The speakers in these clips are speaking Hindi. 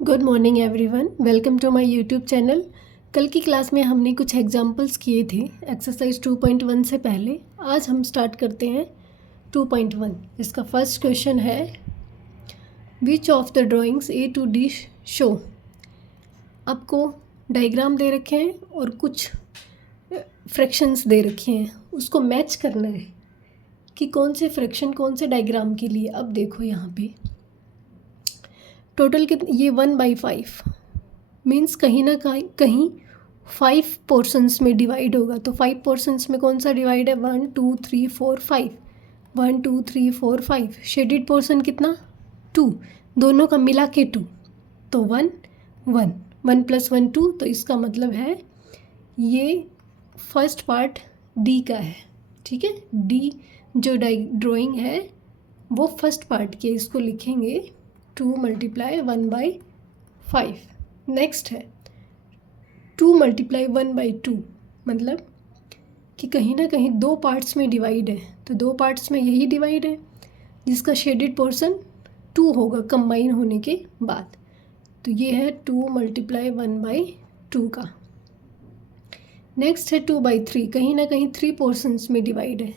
Good morning everyone, welcome to my YouTube channel. कल की क्लास में हमने कुछ एग्जांपल्स किए थे एक्सरसाइज 2.1 से पहले। आज हम स्टार्ट करते हैं 2.1। इसका फर्स्ट क्वेश्चन है which of the drawings A to D show. आपको डायग्राम दे रखे हैं और कुछ फ्रैक्शंस दे रखे हैं, उसको मैच करना है कि कौन से फ्रैक्शन कौन से डायग्राम के लिए। अब देखो यहाँ पे टोटल कितने, ये 1/5 मीन्स कहीं ना कहीं 5 पोर्शंस में डिवाइड होगा। तो 5 पोर्शंस में कौन सा डिवाइड है? 1 2 3 4 5, 1 2 3 4 5। शेडिड पोर्शन कितना? 2, दोनों का मिला के 2, तो 1 1 1 + 1 2। तो इसका मतलब है ये फर्स्ट पार्ट डी का है। ठीक है, डी जो ड्राइंग है वो फर्स्ट पार्ट के, इसको लिखेंगे 2 × 1/5। नेक्स्ट है 2 × 1/2, मतलब कि कहीं ना कहीं दो पार्ट्स में डिवाइड है। तो दो पार्ट्स में यही डिवाइड है जिसका शेडेड पोर्शन 2 होगा कंबाइन होने के बाद। तो ये है 2 × 1/2 का। नेक्स्ट है 2/3, कहीं ना कहीं 3 पोर्शंस में डिवाइड है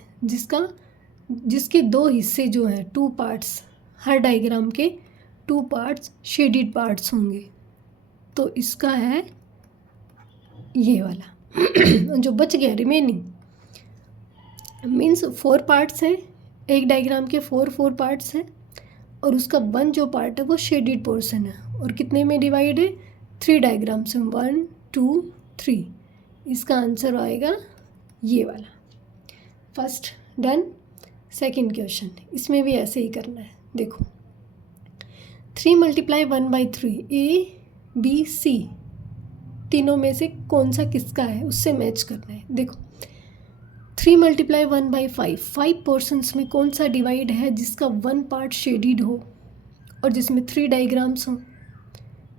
जिसके दो हिस्से जो हैं 2 पार्ट्स, हर डायग्राम के 2 पार्ट्स शेडिड पार्ट्स होंगे। तो इसका है ये वाला जो बच गया रिमेनिंग मीन्स 4 पार्ट्स हैं, एक डायग्राम के 4 पार्ट्स हैं और उसका 1 जो पार्ट है वो शेडिड पोर्शन है। और कितने में डिवाइड है? 3 डायग्राम्स में, 1 2 3। इसका आंसर आएगा ये वाला। First done. सेकंड क्वेश्चन, इसमें भी ऐसे ही करना है। देखो 3 × 1/3 ए बी सी, तीनों में से कौन सा किसका है उससे मैच करना है। देखो 3 × 1/5, 5 पोर्शंस में कौन सा डिवाइड है जिसका 1 पार्ट शेडिड हो और जिसमें 3 डायग्राम्स हों।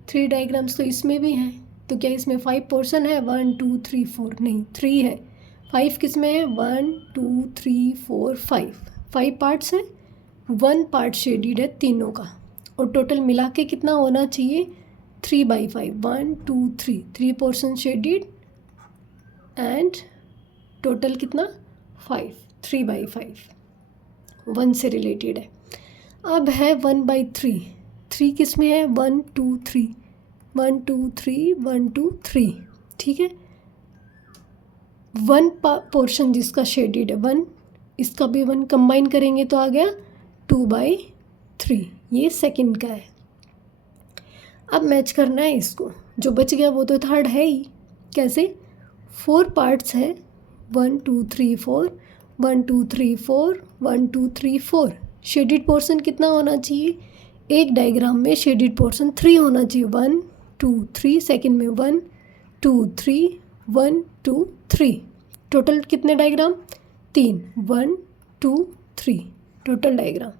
3 डायग्राम्स तो इसमें भी हैं, तो क्या इसमें 5 पोर्शन है? 1 2 3 4, नहीं 3 है। 5 किस में है? 1 2 3 4 5 पार्ट्स हैं, 1 पार्ट शेडिड है तीनों का। और टोटल मिला के कितना होना चाहिए? 3/5, 1 2 3, 3 पोर्शन शेडिड एंड टोटल कितना? 5, 3/5 1 से रिलेटेड है। अब है 1/3, 3 किस में है? 1 2 3, 1 2 3 1 2 3। ठीक है, 1 पोर्शन जिसका शेडिड है 1, इसका भी 1 कंबाइन करेंगे तो आ गया 2/3। ये सेकंड का है। अब मैच करना है इसको, जो बच गया वो तो थर्ड है ही। कैसे? 4 पार्ट्स है, 1 2 3 4, 1 2 3 4, 1 2 3 4। शेडिड पोर्शन कितना होना चाहिए? एक डायग्राम में शेडिड पोर्शन 3 होना चाहिए, 1 2 3। सेकेंड में 1 2 3 1 2 3। टोटल कितने डायग्राम? 3, 1 2 3। टोटल डायग्राम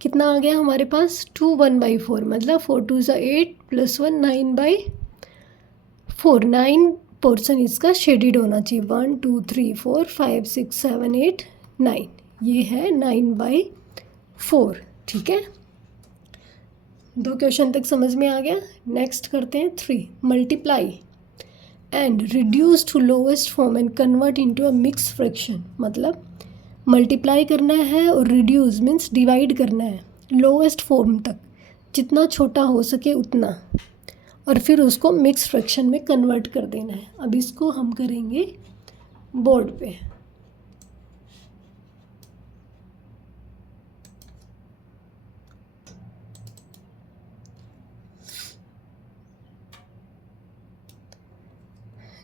कितना आ गया हमारे पास? 2 1/4, मतलब 4 2 8 + 1 9/4। 9 पोर्शन इसका शेडिड होना चाहिए, 1 2 3 4 5 6 7 8 9। ये है 9/4। ठीक है, 2 क्वेश्चन तक समझ में आ गया। नेक्स्ट करते हैं 3, multiply and reduce to lowest form and convert into a mix fraction. मतलब मल्टीप्लाई करना है और रिड्यूस मीन्स डिवाइड करना है लोवेस्ट फॉर्म तक, जितना छोटा हो सके उतना, और फिर उसको मिक्स फ्रैक्शन में कन्वर्ट कर देना है। अब इसको हम करेंगे बोर्ड पे।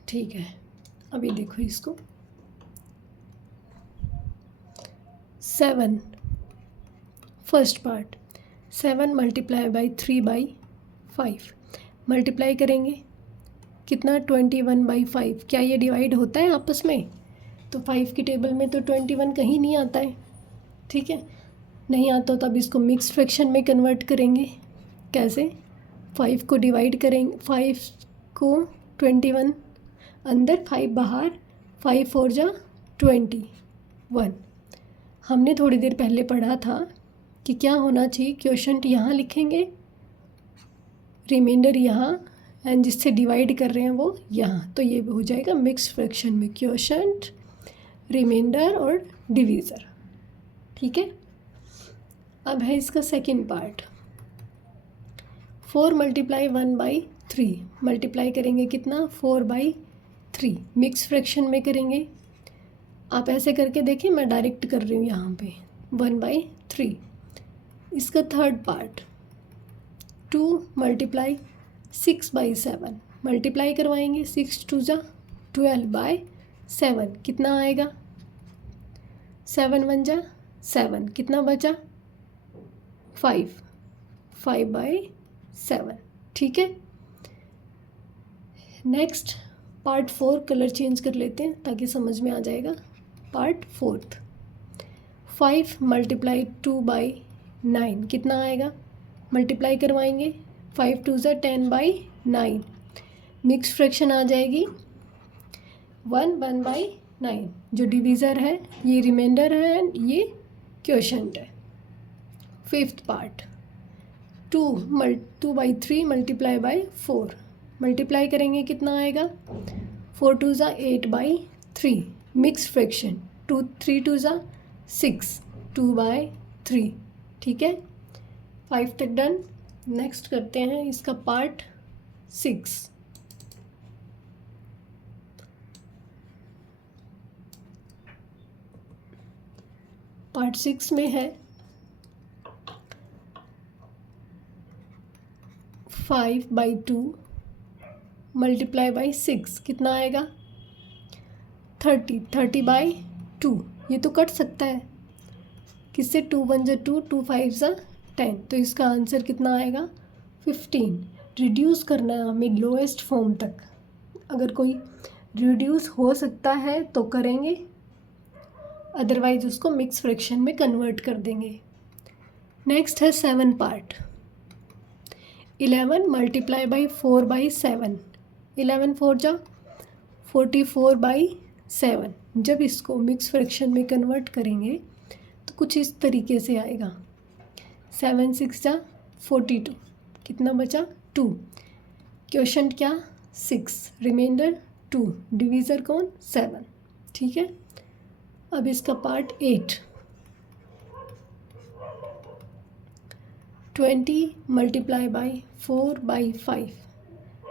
ठीक है, अभी देखो इसको 7 फर्स्ट पार्ट, 7 × 3/5 मल्टीप्लाई करेंगे कितना? 21/5। क्या ये डिवाइड होता है आपस में? तो 5 की टेबल में तो 21 कहीं नहीं आता है। ठीक है, नहीं आता तो अब इसको मिक्स फ्रैक्शन में कन्वर्ट करेंगे। कैसे? 5 को डिवाइड करेंगे, 5 को 21 अंदर, 5 बाहर, 5 4 जा 21। हमने थोड़ी देर पहले पढ़ा था कि क्या होना चाहिए, क्वोशंट यहाँ लिखेंगे, रिमाइंडर यहाँ एंड जिससे डिवाइड कर रहे हैं वो यहाँ, तो ये हो जाएगा मिक्स फ्रैक्शन में क्वोशंट, रिमाइंडर और डिवीज़र। ठीक है। अब है इसका सेकंड पार्ट। 4 × 1/3 मल्टीप्लाई करेंगे कितना, 4/3 मिक्स फ्रैक्शन में करेंगे। आप ऐसे करके देखिए, मैं डायरेक्ट कर रही हूँ यहाँ पे 1/3। इसका थर्ड पार्ट 2 × 6/7 मल्टीप्लाई करवाएंगे, 6 2 × 12/7 कितना आएगा, 7 1 × 7 कितना बचा, 5 5/7। ठीक है। नेक्स्ट पार्ट 4 कलर चेंज कर लेते हैं ताकि समझ में आ जाएगा। पार्ट 4 5 × 2/9 कितना आएगा, मल्टीप्लाई करवाएंगे, 5 2 × 10/9 मिक्स फ्रैक्शन आ जाएगी 1/9। जो डिवीज़र है ये रिमाइंडर है एंड ये क्वोशंट है। फिफ्थ पार्ट 2/3 × 4 मल्टीप्लाई करेंगे कितना आएगा, 4 2 × 8/3 मिक्स फ्रैक्शन, 3 2 × 6 2/3। ठीक है। 5 तक डन। नेक्स्ट करते हैं इसका पार्ट 6। पार्ट 6 में है 5/2 × 6 कितना आएगा, 30 30/2। ये तो कट सकता है किससे, 2 1 × 2 2 5 × 10, तो इसका आंसर कितना आएगा 15। रिड्यूस करना है हमें लोएस्ट फॉर्म तक। अगर कोई रिड्यूस हो सकता है तो करेंगे, अदरवाइज उसको मिक्स फ्रैक्शन में कन्वर्ट कर देंगे। नेक्स्ट है 7 पार्ट 11 × 4/7 11 4 × 44/7। जब इसको मिक्स फ्रैक्शन में कन्वर्ट करेंगे तो कुछ इस तरीके से आएगा, 7 6 × 42 कितना बचा, 2। क्वोशंट क्या, 6, रिमाइंडर 2, डिवीज़र कौन, 7। ठीक है। अब इसका पार्ट 8 20 × 4/5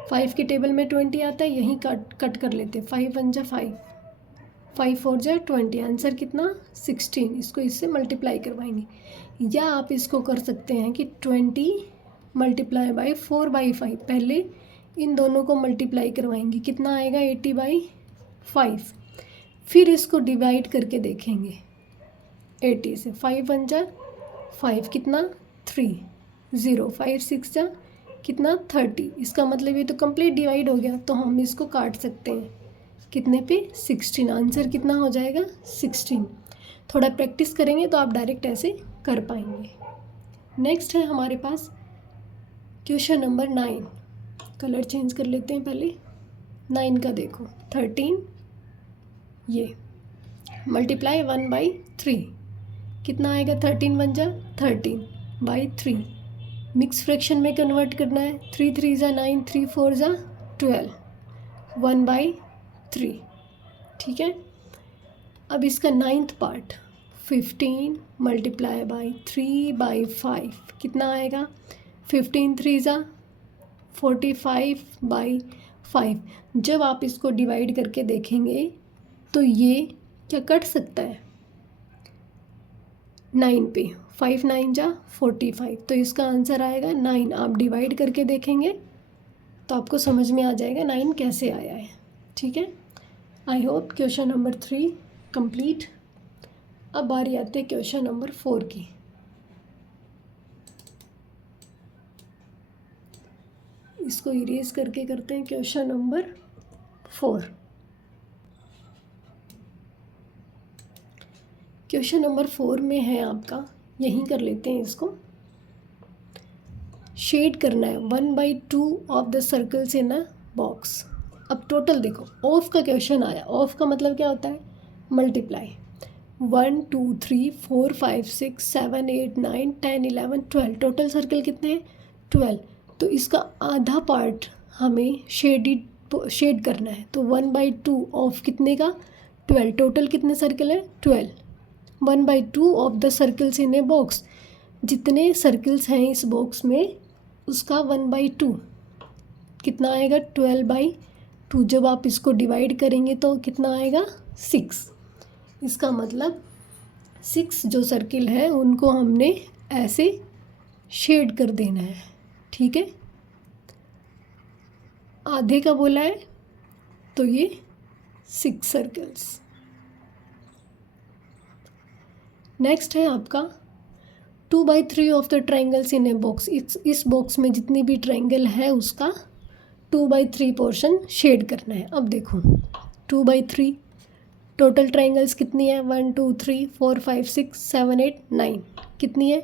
5 के टेबल में 20 आता है, यहीं कट कर लेते, 5 1 × 5 5 4 × 20 आंसर कितना 16। इसको इससे मल्टीप्लाई करवाएंगे, या आप इसको कर सकते हैं कि 20 × 4/5 पहले इन दोनों को मल्टीप्लाई करवाएंगे, कितना आएगा 80/5। फिर इसको डिवाइड करके देखेंगे 80 से, 5 1 × 5 कितना 3 0 5 6 × कितना 30। इसका मतलब ये तो कंप्लीट डिवाइड हो गया, तो हम इसको काट सकते हैं कितने पे 16। आंसर कितना हो जाएगा 16। थोड़ा प्रैक्टिस करेंगे तो आप डायरेक्ट ऐसे कर पाएंगे। नेक्स्ट है हमारे पास क्वेश्चन नंबर 9। कलर चेंज कर लेते हैं पहले। 9 का देखो 13, ये मल्टीप्लाई 1/3 कितना आएगा, 13 1 × 13/3 मिक्स फ्रैक्शन में कन्वर्ट करना है, 3 3 × 9 3 4 × 12 1/3। ठीक है। अब इसका 9th पार्ट 15 × 3/5 कितना आएगा, 15 3 × 45/5। जब आप इसको डिवाइड करके देखेंगे तो ये क्या कट सकता है 9 पे, 5 9 × 45, तो इसका आंसर आएगा 9। आप डिवाइड करके देखेंगे तो आपको समझ में आ जाएगा 9 कैसे आया है। ठीक है। I hope question number 3 complete. अब बारी आती है क्वेश्चन नंबर 4 की। इसको इरेज करके करते हैं क्वेश्चन नंबर 4। क्वेश्चन नंबर 4 में है आपका, यहीं कर लेते हैं इसको। शेड करना है 1/2 of the circles in a box. अब टोटल देखो, ऑफ का क्वेश्चन आया। ऑफ का मतलब क्या होता है, मल्टीप्लाई। 1 2 3 4 5 6 7 8 9 10 11 12 टोटल सर्कल कितने हैं 12। तो इसका आधा पार्ट हमें शेड करना है। तो 1/2 ऑफ कितने का, 12। टोटल कितने सर्कल है, 12। 1/2 of the circles in a box, जितने सर्कल्स हैं इस बॉक्स में उसका 1/2 कितना आएगा, 12/2। जब आप इसको डिवाइड करेंगे तो कितना आएगा, 6। इसका मतलब 6 जो सर्किल है उनको हमने ऐसे शेड कर देना है। ठीक है, आधे का बोला है तो ये 6 सर्कल्स। नेक्स्ट है आपका 2/3 of the triangles in a box. इस बॉक्स में जितनी भी ट्रायंगल है उसका 2/3 पोर्शन शेड करना है। अब देखो 2/3, टोटल ट्रायंगल्स कितनी है, 1 2 3 4 5 6 7 8 9, कितनी है,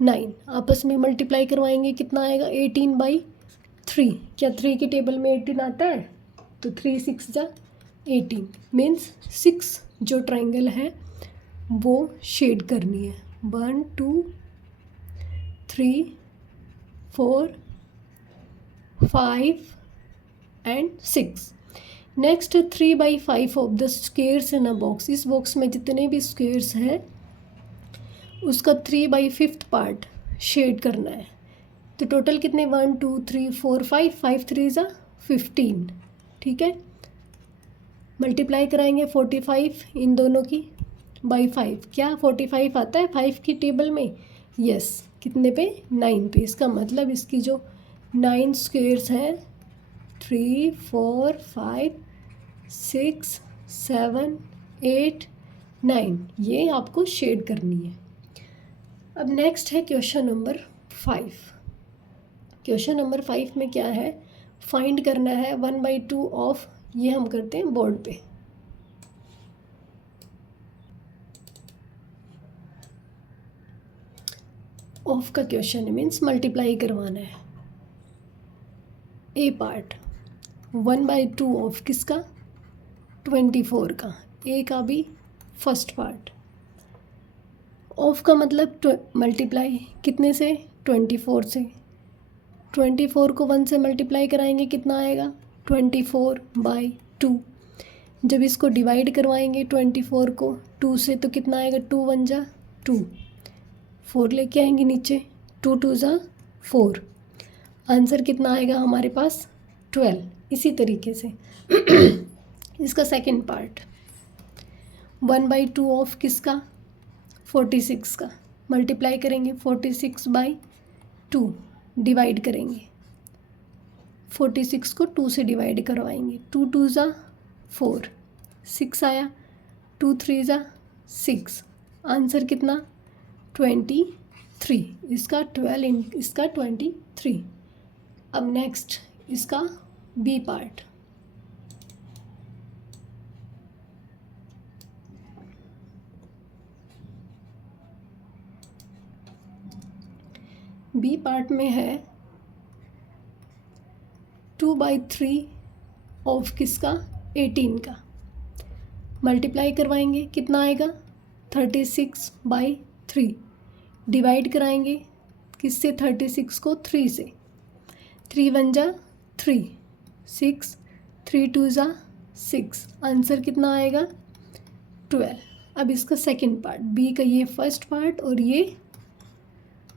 9। आपस में मल्टीप्लाई करवाएंगे कितना आएगा, 18/3। क्या 3 की टेबल में 18 आता है, तो 3 6 जा 18, मीन्स 6 जो ट्रायंगल है वो शेड करनी है। 1 2 3 4 5 and 6। Next 3/5 of the squares in a box. इस बॉक्स में जितने भी स्क्वेयर्स हैं उसका 3/5 पार्ट शेड करना है। तो टोटल कितने, 1 2 3 4 5, 5 3 ज़ा 15। ठीक है, मल्टीप्लाई कराएंगे 45 इन दोनों की बाई 5। क्या 45 आता है 5 की टेबल में, यस। कितने पे, 9 पे। इसका मतलब इसकी जो 9 स्क्वेयर्स हैं, 3 4 5 6 7 8 9, ये आपको शेड करनी है। अब नेक्स्ट है क्वेश्चन नंबर 5। क्वेश्चन नंबर 5 में क्या है, फाइंड करना है 1/2 ऑफ, ये हम करते हैं बोर्ड पे। ऑफ का क्वेश्चन है, मीन्स मल्टीप्लाई करवाना है। ए पार्ट 1/2 ऑफ किसका, 24 का। ए का भी फर्स्ट पार्ट। ऑफ का मतलब मल्टीप्लाई कितने से, 24 से। 24 को 1 से मल्टीप्लाई कराएंगे कितना आएगा, 24/2। जब इसको डिवाइड करवाएंगे 24 को 2 से तो कितना आएगा, 2 1 जा 2, 4 लेके आएंगे नीचे, 2 2 जा 4। आंसर कितना आएगा हमारे पास, 12। इसी तरीके से इसका सेकंड पार्ट 1/2 ऑफ किसका, 46 का। मल्टीप्लाई करेंगे 46/2, डिवाइड करेंगे 46 को 2 से डिवाइड करवाएंगे, 2 2 ज़ा 4, 6 आया, 2 3 ज़ा 6। आंसर कितना, 23। इसका 12 इसका 23। अब नेक्स्ट इसका बी पार्ट। बी पार्ट में है 2/3 ऑफ किसका, 18 का। मल्टीप्लाई करवाएंगे कितना आएगा, 36/3। डिवाइड कराएंगे किससे, 36 को 3 से। 3 1 जा 3, 6, 3 2 जा 6। आंसर कितना आएगा, 12। अब इसका सेकंड पार्ट, बी का ये फर्स्ट पार्ट और ये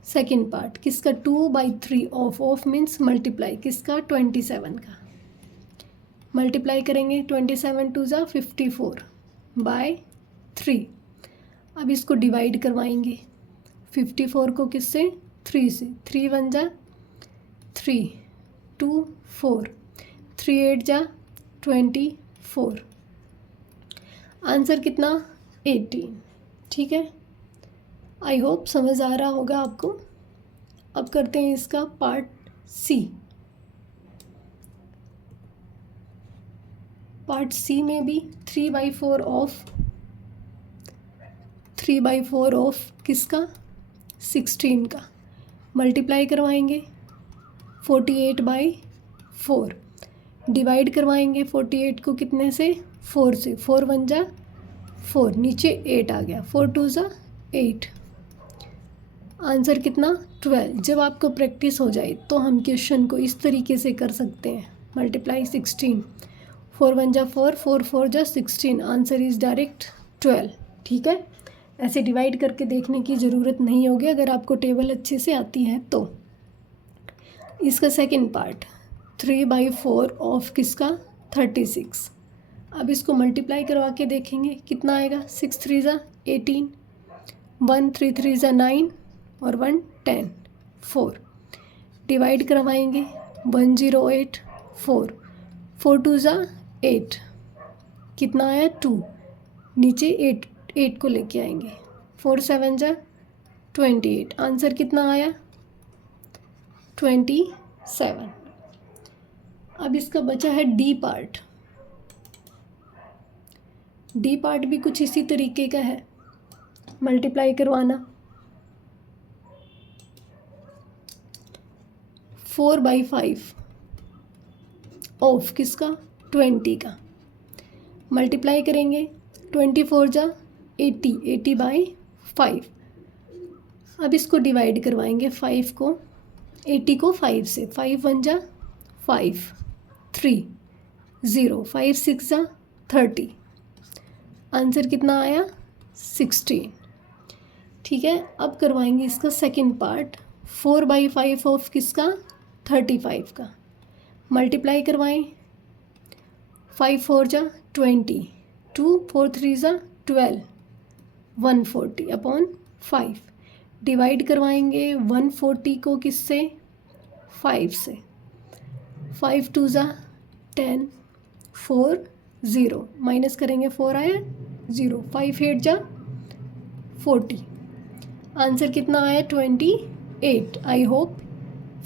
सेकंड पार्ट किसका, 2/3 ऑफ मीन्स मल्टीप्लाई किसका, 27 का। मल्टीप्लाई करेंगे 27 2 जा 54/3। अब इसको डिवाइड करवाएंगे 54 को किससे, 3 से। 3 1 जा 3, 2 4, 3 8 जा 24। आंसर कितना, 18। ठीक है, आई होप समझ आ रहा होगा आपको। अब करते हैं इसका पार्ट सी। पार्ट सी में भी 3/4 ऑफ किसका, 16 का। मल्टीप्लाई करवाएंगे 48/4। डिवाइड करवाएंगे 48 को कितने से, 4 से। 4 1 जा 4, नीचे 8 आ गया, 4 2 जा 8। आंसर कितना 12। जब आपको प्रैक्टिस हो जाए तो हम क्वेश्चन को इस तरीके से कर सकते हैं, मल्टीप्लाई 16, 4 1 जा 4, 4 4 जा 16, आंसर इज़ डायरेक्ट 12। ठीक है, ऐसे डिवाइड करके देखने की ज़रूरत नहीं होगी अगर आपको टेबल अच्छे से आती है तो। इसका सेकंड पार्ट 3/4 ऑफ किसका 36। अब इसको मल्टीप्लाई करवा के देखेंगे कितना आएगा, 6 3 जा 18, 1 3 3 जा 9 और 1 10, 4 डिवाइड करवाएंगे 108, 4 4 2 जा 8, कितना आया 2, नीचे 8 को लेके आएंगे, 4 7 जा 28, आंसर कितना आया 27। अब इसका बचा है डी पार्ट। डी पार्ट भी कुछ इसी तरीके का है, मल्टीप्लाई करवाना 4/5 ऑफ किसका 20 का, मल्टीप्लाई करेंगे 24 जा 80, 80/5। अब इसको डिवाइड करवाएंगे 5 को 80 को 5 से, 5 1 जा 5, 3 0, 5 6 जा 30, आंसर कितना आया 16। ठीक है, अब करवाएंगे इसका सेकंड पार्ट 4/5 ऑफ किसका 35 का, मल्टीप्लाई करवाएं 5 4 जा 20, 2 4 3 जा 12, 140/5 डिवाइड करवाएंगे 140 को किससे 5 से, 5 2 जा 10, 4 0 माइनस करेंगे 4 आया 0, 5 8 जा 40, आंसर कितना आया 28। आई होप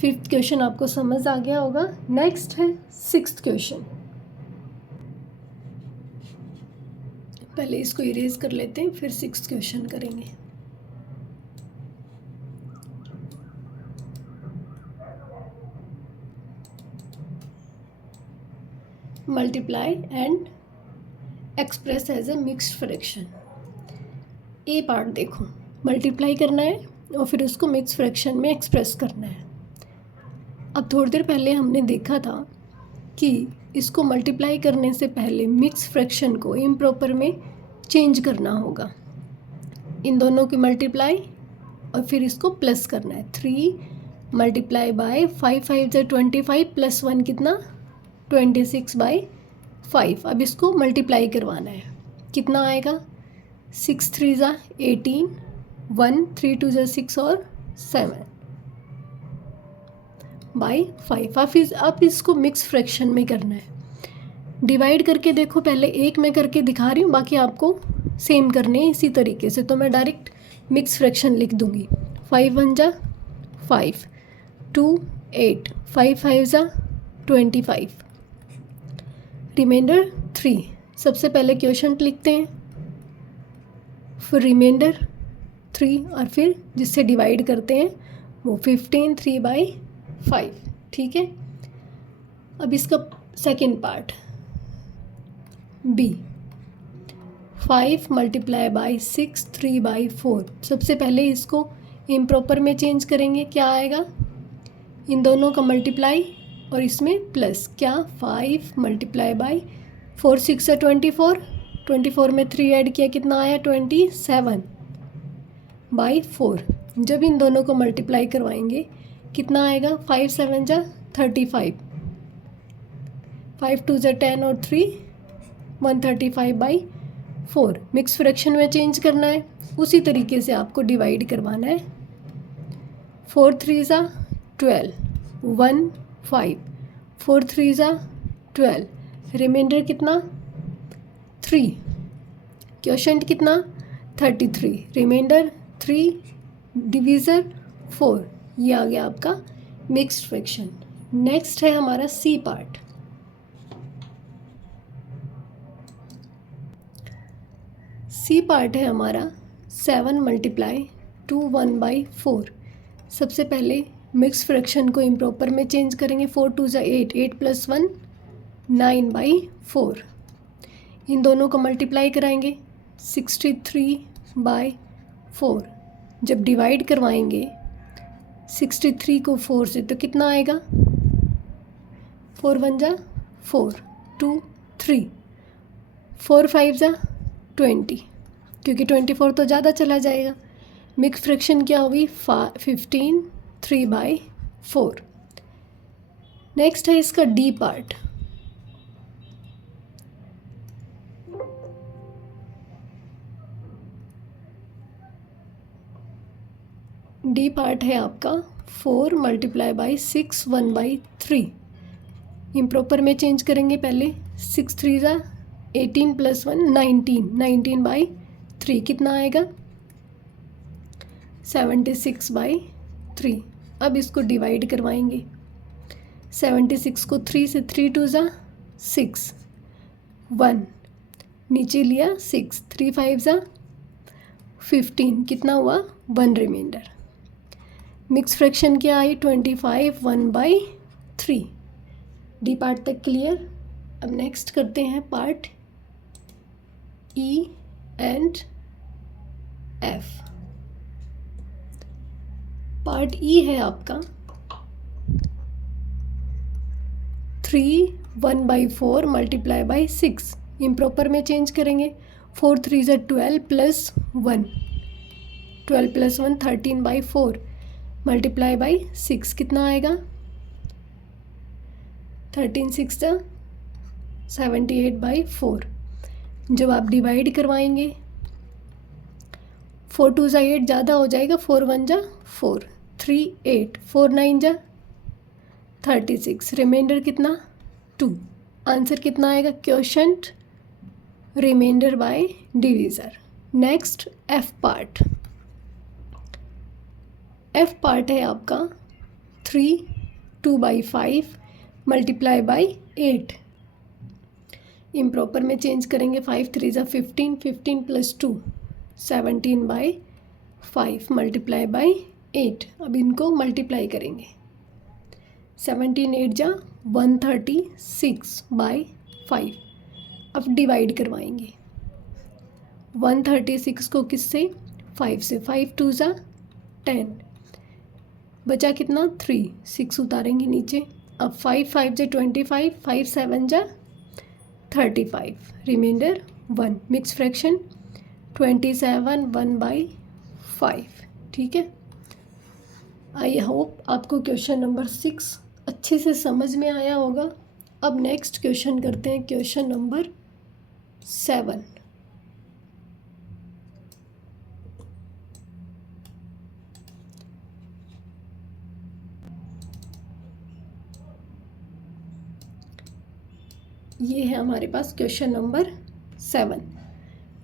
फिफ्थ क्वेश्चन आपको समझ आ गया होगा। नेक्स्ट है सिक्स्थ क्वेश्चन। पहले इसको इरेज कर लेते हैं फिर सिक्स्थ क्वेश्चन करेंगे। Multiply and express as a mixed fraction. A part देखो, मल्टीप्लाई करना है और फिर उसको मिक्स फ्रैक्शन में एक्सप्रेस करना है। अब थोड़ी देर पहले हमने देखा था कि इसको मल्टीप्लाई करने से पहले मिक्स फ्रैक्शन को इम्प्रॉपर में चेंज करना होगा। इन दोनों की मल्टीप्लाई और फिर इसको प्लस करना है। 3 मल्टीप्लाई बाय 5 5 जा 25 प्लस 1 कितना 26/5। अब इसको मल्टीप्लाई करवाना है, कितना आएगा 6 3 जा 18, 1 3 2 जा 6 और 7/5। अब इसको मिक्स फ्रैक्शन में करना है। डिवाइड करके देखो, पहले एक मैं करके दिखा रही हूँ, बाकी आपको सेम करने हैं इसी तरीके से। तो मैं डायरेक्ट मिक्स फ्रैक्शन लिख दूँगी। 5 1 जा 5, 2 8, 5 5 जा 25, रिमाइंडर 3। सबसे पहले क्वोशंट लिखते हैं, फिर रिमाइंडर 3 और फिर जिससे डिवाइड करते हैं वो 15 3/5। ठीक है, अब इसका second part B 5 multiply by 6 3/4। सबसे पहले इसको इम्प्रॉपर में चेंज करेंगे, क्या आएगा इन दोनों का मल्टीप्लाई और इसमें प्लस, क्या 5 मल्टीप्लाई बाय 4 6 है 24, 24 में 3 ऐड किया कितना आया 27/4। जब इन दोनों को मल्टीप्लाई करवाएंगे कितना आएगा 5 7 जा 35, 5 2 जा 10 और 3 135/4। मिक्स फ्रैक्शन में चेंज करना है, उसी तरीके से आपको डिवाइड करवाना है। 4 3 जा 12, 1 5, 4 3 जा 12, रिमाइंडर कितना 3, क्वोशंट कितना 33, रिमाइंडर 3 डिवीज़र 4। ये आ गया आपका मिक्स्ड फ्रैक्शन। नेक्स्ट है हमारा सी पार्ट। सी पार्ट है हमारा 7 मल्टीप्लाई 2 1/4। सबसे पहले मिक्स फ्रैक्शन को इम्प्रॉपर में चेंज करेंगे। 4 2 जा 8, 8 + 1 9/4। इन दोनों को मल्टीप्लाई कराएंगे 63/4। जब डिवाइड करवाएंगे 63 को 4 से तो कितना आएगा, 4 1 जा 4, 2 3, 4 5 जा 20, क्योंकि 24 तो ज़्यादा चला जाएगा। मिक्स फ्रैक्शन क्या हुई, 15 3/4। नेक्स्ट है इसका डी पार्ट। डी पार्ट है आपका 4 × 6 1/3। इम्प्रॉपर में चेंज करेंगे पहले, 6 3 जा 18 + 1 19, 19/3 कितना आएगा, 76/3। अब इसको डिवाइड करवाएंगे, 76 को 3 से, 3 2 जा 6, 1 नीचे लिया 6, 3 5 जा 15 कितना हुआ, 1 रिमाइंडर। मिक्स फ्रैक्शन क्या आई, 25 1/3। डी पार्ट तक क्लियर। अब नेक्स्ट करते हैं part E and F. Part E है आपका 3 1/4 × 6। इम्प्रॉपर में चेंज करेंगे, 4 3 जा 12 + 1, 12 + 1 13/4 × 6 कितना आएगा, 13 6 जा 78/4। जब आप डिवाइड करवाएंगे 4 2 जा 8 ज़्यादा हो जाएगा, 4 1 जा 4, 3 8, 4 9 जा 36, रिमाइंडर कितना 2। आंसर कितना आएगा, quotient remainder by divisor. Next F part. F part है आपका 3 2/5 × 8। इम्प्रॉपर में चेंज करेंगे, 5 3 जा 15, 15 + 2 17/5 × 8। अब इनको मल्टीप्लाई करेंगे, 17 8 जा 136/5। अब डिवाइड करवाएंगे, 136 को किससे, 5 से, 5 2 जा 10, बचा कितना 3, 6 उतारेंगे नीचे। अब 5 5 जा 25, 5 7 जा 35, रिमाइंडर 1। Mix fraction 27 1/5। ठीक है। आई होप आपको क्वेश्चन नंबर 6 अच्छे से समझ में आया होगा। अब नेक्स्ट क्वेश्चन करते हैं, क्वेश्चन नंबर 7। ये है हमारे पास क्वेश्चन नंबर 7।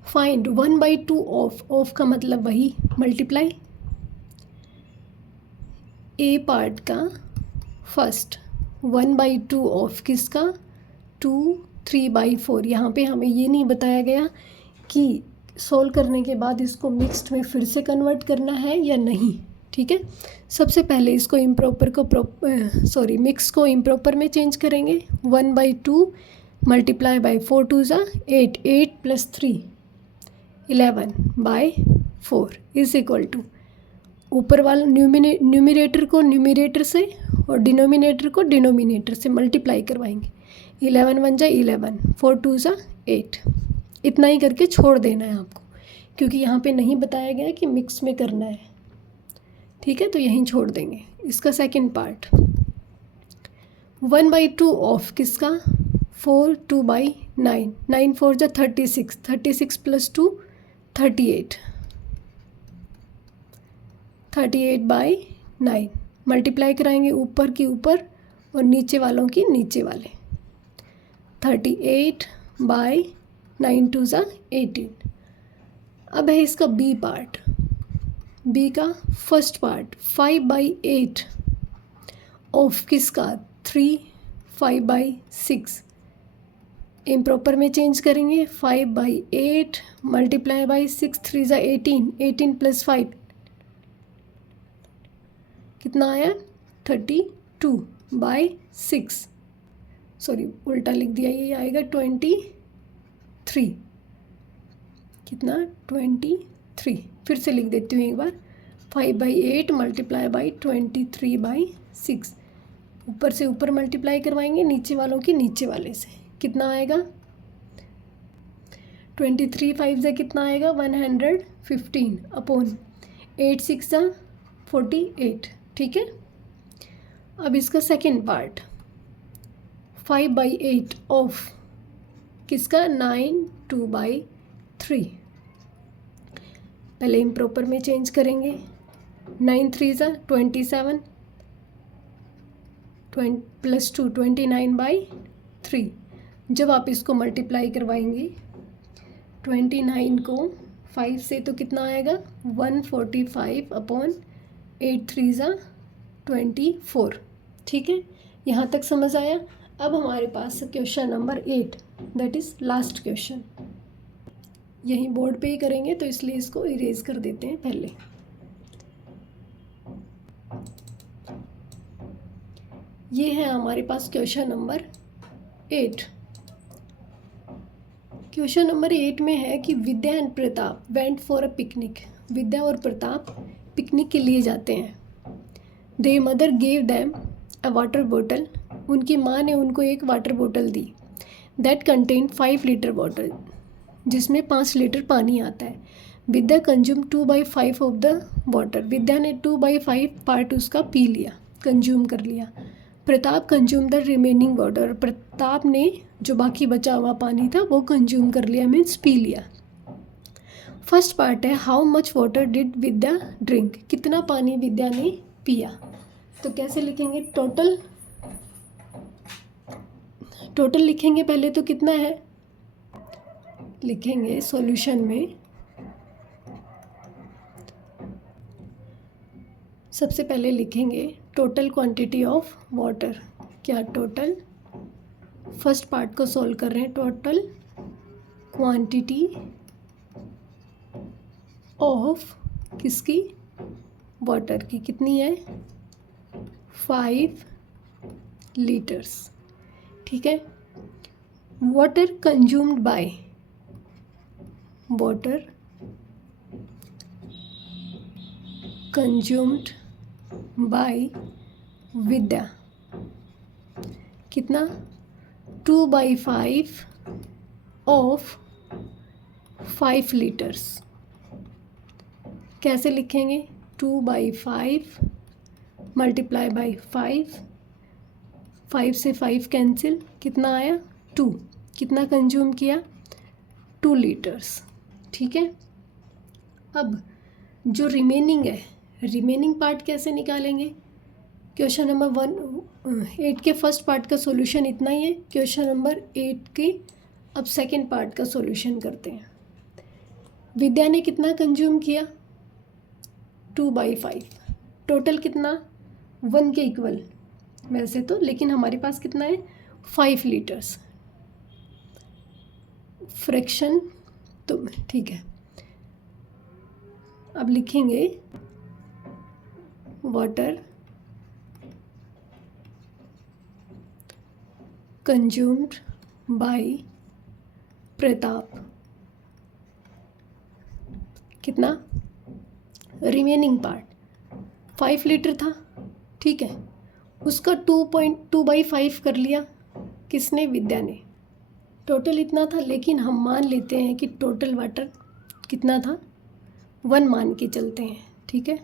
फाइंड 1/2 ऑफ का मतलब वही मल्टीप्लाई। ए पार्ट का फर्स्ट 1/2 ऑफ किसका, 2 3/4। यहाँ पे हमें ये नहीं बताया गया कि सोल्व करने के बाद इसको मिक्स्ड में फिर से कन्वर्ट करना है या नहीं। ठीक है, सबसे पहले इसको इम्प्रॉपर को मिक्स को इम्प्रॉपर में चेंज करेंगे। 1/2 × 4 2 जा 8, 8 + 3 11/4 इज इक्वल टू, ऊपर वाला न्यूमिनेटर को न्यूमिनेटर से और डिनोमिनेटर को डिनोमिनेटर से मल्टीप्लाई करवाएंगे। 11 1 जा 11, 4 2 जा 8। इतना ही करके छोड़ देना है आपको, क्योंकि यहाँ पे नहीं बताया गया कि मिक्स में करना है। ठीक है, तो यहीं छोड़ देंगे। इसका सेकंड पार्ट 1/2 ऑफ किसका, 4 2/9, 9 4 जा 36, 36 + 2 38, 38/9 मल्टीप्लाई कराएंगे ऊपर की ऊपर और नीचे वालों की नीचे वाले। 38/9 2 जा 18। अब है इसका बी पार्ट। बी का फर्स्ट पार्ट 5/8 ऑफ किसका, 3 5/6। इम्प्रॉपर में चेंज करेंगे, 5/8 × 6 3 जा 18, 18 + 5 कितना आया, 32/6। सॉरी उल्टा लिख दिया, ये आएगा 23। कितना, 23। फिर से लिख देती हूँ एक बार, 5/8 मल्टीप्लाई बाई 23/6। ऊपर से ऊपर मल्टीप्लाई करवाएंगे, नीचे वालों की नीचे वाले से। कितना आएगा? 23 5 से कितना आएगा? 115 अपॉन 8 6 सा 48। ठीक है। अब इसका सेकेंड पार्ट, 5/8 ऑफ किसका? 9 2/3। पहले इम्प्रॉपर में चेंज करेंगे। 9 3 सा 27, +2 29/3। जब आप इसको मल्टीप्लाई करवाएंगे 29 को 5 से तो कितना आएगा? 145 अपॉन 8 3 सा 24। ठीक है, यहाँ तक समझ आया। अब हमारे पास question number 8, that is last question. यहीं बोर्ड पे ही करेंगे तो इसलिए इसको इरेज कर देते हैं पहले। ये है हमारे पास क्वेश्चन नंबर 8। क्वेश्चन नंबर 8 में है कि Vidya and Pratap went for a picnic. Vidya और प्रताप पिकनिक के लिए जाते हैं। Their mother gave them a water bottle. उनकी माँ ने उनको एक वाटर बोतल दी। दैट कंटेन 5 लीटर वाटर, जिसमें 5 लीटर पानी आता है। Vidya consume 2/5 of the water. Vidya ने 2/5 पार्ट उसका पी लिया, कंज्यूम कर लिया। Pratap consume the remaining water. Pratap ने जो बाकी बचा हुआ पानी था वो कंज्यूम कर लिया, मीन्स पी लिया। फर्स्ट पार्ट है how much water did Vidya drink. कितना पानी विद्या ने पिया। तो कैसे लिखेंगे? टोटल लिखेंगे पहले। तो कितना है लिखेंगे सॉल्यूशन में। सबसे पहले लिखेंगे टोटल क्वांटिटी ऑफ वाटर। क्या? टोटल, फर्स्ट पार्ट को सॉल्व कर रहे हैं। टोटल क्वांटिटी ऑफ किसकी? वाटर की। कितनी है? 5 लीटर्स। ठीक है। Water consumed by, water consumed by Vidya कितना? 2/5 ऑफ 5 लीटर्स। कैसे लिखेंगे? 2/5 मल्टीप्लाई बाई 5, 5 से 5 कैंसिल, कितना आया? 2। कितना कंज्यूम किया? 2 लीटर्स। ठीक है। अब जो रिमेनिंग है, रिमेनिंग पार्ट कैसे निकालेंगे? क्वेश्चन नंबर 8 के फर्स्ट पार्ट का सॉल्यूशन इतना ही है। क्वेश्चन नंबर 8 के अब सेकंड पार्ट का सॉल्यूशन करते हैं। विद्या ने कितना कंज्यूम किया? 2/5। टोटल कितना? 1 के इक्वल वैसे तो, लेकिन हमारे पास कितना है? 5 लीटर्स। फ्रैक्शन तो ठीक है। अब लिखेंगे वाटर कंज्यूम्ड बाय प्रताप कितना? रिमेनिंग पार्ट 5 लीटर था। ठीक है, उसका 2/5 कर लिया किसने? विद्या ने। टोटल इतना था, लेकिन हम मान लेते हैं कि टोटल वाटर कितना था? 1 मान के चलते हैं। ठीक है,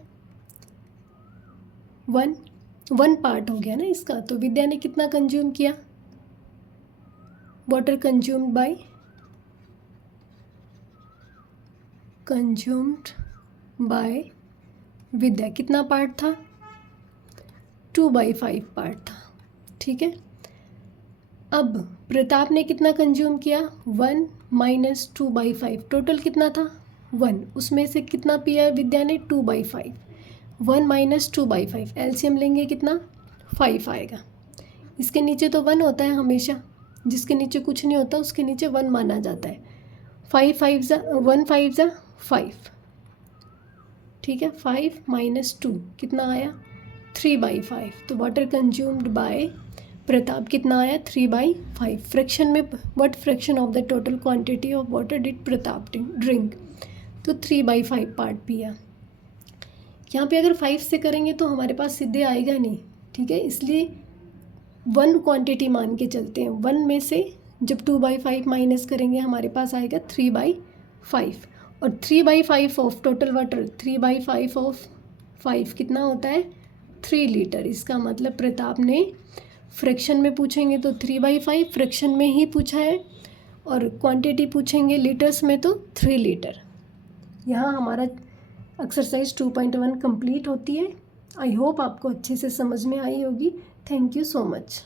1 पार्ट हो गया ना इसका। तो विद्या ने कितना कंज्यूम किया? वाटर कंज्यूम्ड बाय विद्या कितना पार्ट था? 2/5 पार्ट था। ठीक है। अब प्रताप ने कितना कंज्यूम किया? 1 - 2/5। टोटल कितना था? 1। उसमें से कितना पिया विद्या ने? 2/5। 1 - 2/5 एलसीएम लेंगे कितना? 5 आएगा। इसके नीचे तो 1 होता है हमेशा, जिसके नीचे कुछ नहीं होता उसके नीचे 1 माना जाता है। 1 5 ज़ा 5। ठीक है, 5 - 2 कितना आया? 3/5। तो वाटर कंज्यूम्ड बाय प्रताप कितना आया? 3/5। फ्रैक्शन में what fraction of the total quantity of water did Pratap drink? तो 3/5 पार्ट पिया। यहाँ पे अगर 5 से करेंगे तो हमारे पास सीधे आएगा नहीं, ठीक है, इसलिए 1 क्वांटिटी मान के चलते हैं। 1 में से जब 2/5 माइनस करेंगे हमारे पास आएगा 3/5, और 3/5 ऑफ टोटल वाटर, 3/5 ऑफ 5 कितना होता है 3 लीटर। इसका मतलब प्रताप ने फ्रैक्शन में पूछेंगे तो 3/5 फ्रैक्शन में ही पूछा है, और क्वांटिटी पूछेंगे लीटर्स में तो 3 लीटर। यहाँ हमारा एक्सरसाइज 2.1 कंप्लीट होती है। आई होप आपको अच्छे से समझ में आई होगी। Thank you so much.